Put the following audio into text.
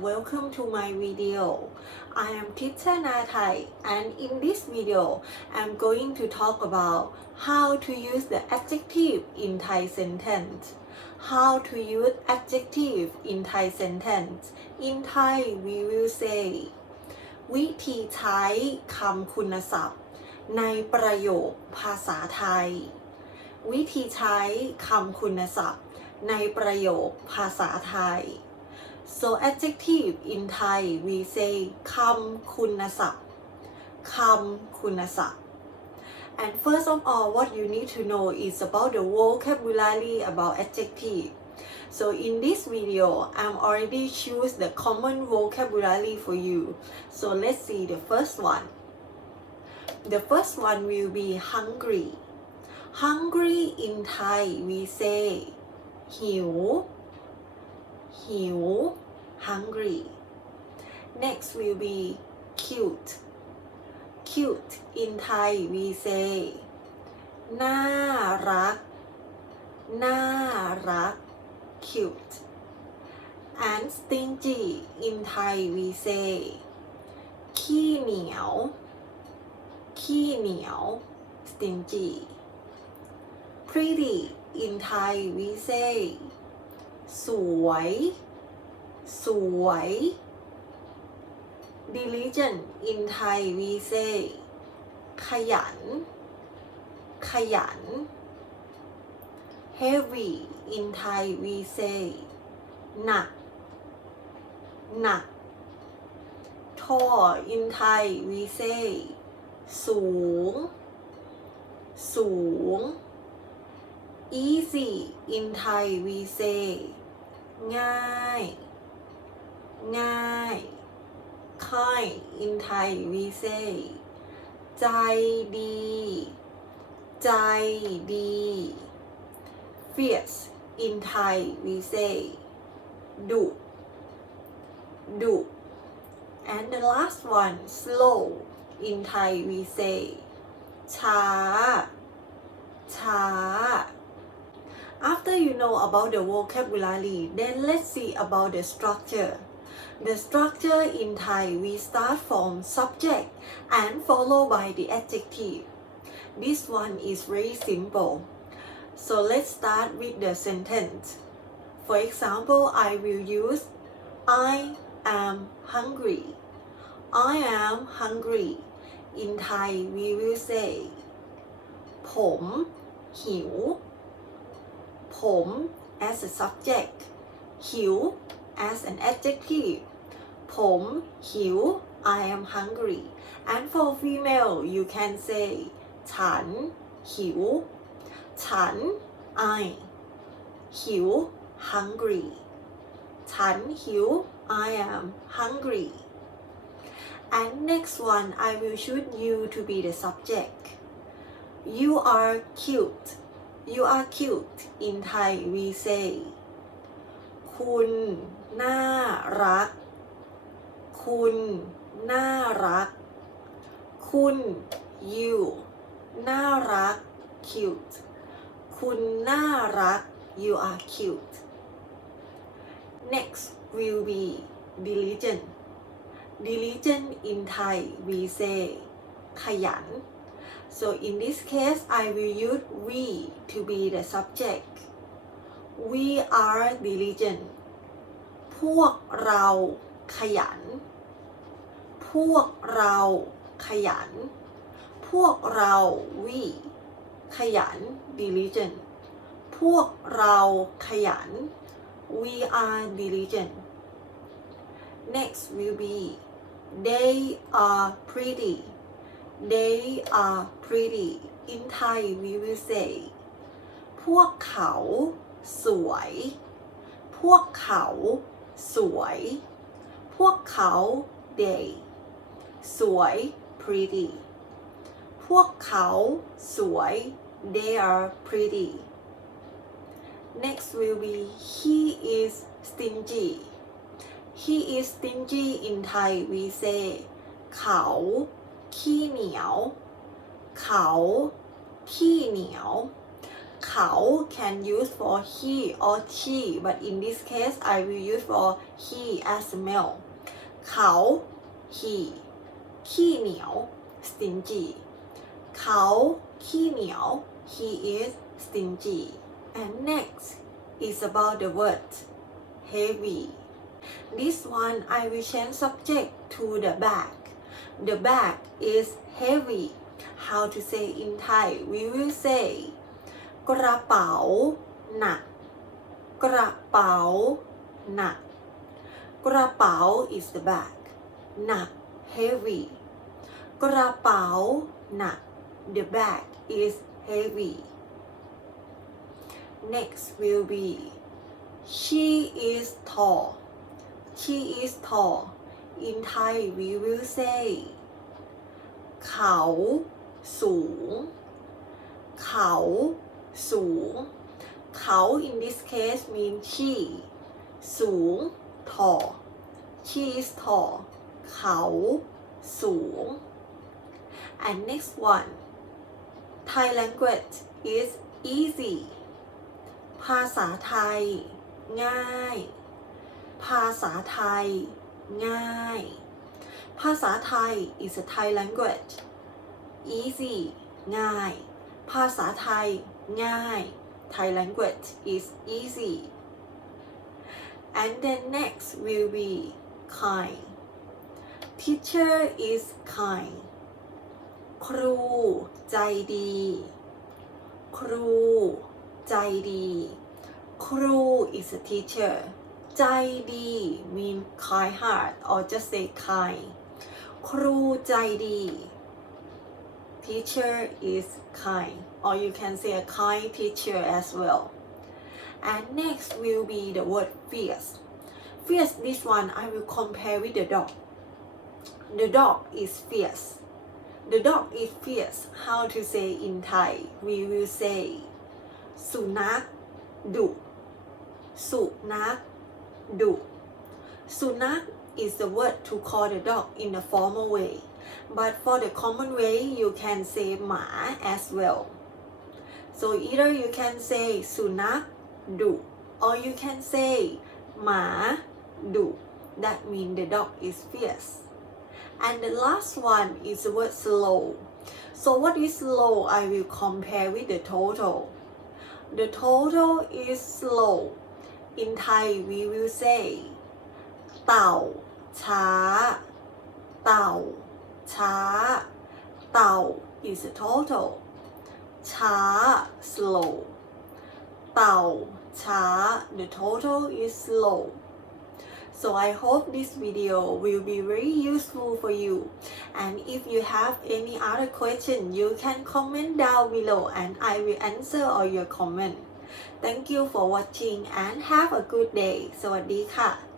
welcome to my video. I am Teacher Nathai and in this video I'm going to talk about how to use the adjective in Thai sentence. How to use adjective in Thai sentence. In Thai we will say วิธีใช้คำคุณศัพท์ในประโยคภาษาไทยวิธีใช้คำคุณศัพท์ในประโยคภาษาไทย so adjective in Thai we say คำคุณศัพท์คำคุณศัพท์ and first of all what you need to know is about the vocabulary about adjective so in this video I'm already choose the common vocabulary for you so let's see the first one the first one will be hungry hungry in Thai we say หิว hungry next will be cute cute in Thai we say น่ารัก cute and stingy in Thai we say ขี้เหนียว stingy pretty in Thai we say สวย diligent in Thai we say ขยัน heavy in Thai we say หนัก tall in Thai we say สูง easy in Thai we say ง่าย kind in Thai we say ใจดี fierce in Thai we say ดุ and the last one slow in Thai we say ช้า After you know about the vocabulary, then let's see about the structure. The structure in Thai, we start from subject and followed by the adjective. This one is very simple. So let's start with the sentence. For example, I will use I am hungry. I am hungry. In Thai, we will say ผมหิว as a subject หิว as an adjective ผมหิว I am hungry and for female you can say ฉันหิว I หิว hungry ฉันหิว I am hungry and next one I will choose you to be the subject You are cute. You are cute. In Thai we say คุณน่ารัก คุณ you น่ารัก cute คุณน่ารัก you are cute next will be diligent in Thai we say ขยันSo in this case, I will use we to be the subject. We are diligent. พวกเราขยัน we ขยัน diligent พวกเราขยัน we are diligent next will be they are pretty They are pretty. In Thai we will say พวกเขาสวย they สวย pretty พวกเขาสวย they are pretty next will be he is stingy in Thai we say เขาขี้เหนียว เขา can use for he or she but in this case I will use for he as a male เขา he ขี้เหนียว stingy เขาขี้เหนียว he is stingy and next is about the word heavy this one I will change subject to the bag the bag is heavy how to say in Thai we will say กระเป๋าหนักกระเป๋าหนักกระเป๋า is the bag หนัก heavy กระเป๋าหนัก the bag is heavy next will be she is tall she is tall in Thai we will say เขาสูงเขาสูงเขา in this case mean she สูง tall she is tall เขาสูง and next one Thai language is easy ภาษาไทยง่ายภาษาไทยง่ายภาษาไทย is a Thai language easy ง่ายภาษาไทยง่าย Thai language is easy and then next will be kind teacher is kind ครูใจดีครูใจดีครู is a teacher ใจดี mean kind heart or just say kind ครูใจดี teacher is kind or you can say a kind teacher as well and next will be the word fierce fierce this one I will compare with the dog the dog is fierce the dog is fierce how to say in Thai we will say สุนัขดุสุนัขดุสุนัข is the word to call the dog in a formal way but for the common way you can say หมา as well so either you can say สุนัขดุ or you can say หมาดุ that means the dog is fierce and the last one is the word slow so what is slow I will compare with the total the total is slow in Thai we will say เต่าช้าเต่าช้าเต่า is a total ช้า slow เต่าช้า the total is slow so I hope this video will be very useful for you and if you have any other question you can comment down below and I will answer all your comment thank you for watching and have a good day สวัสดีค่ะ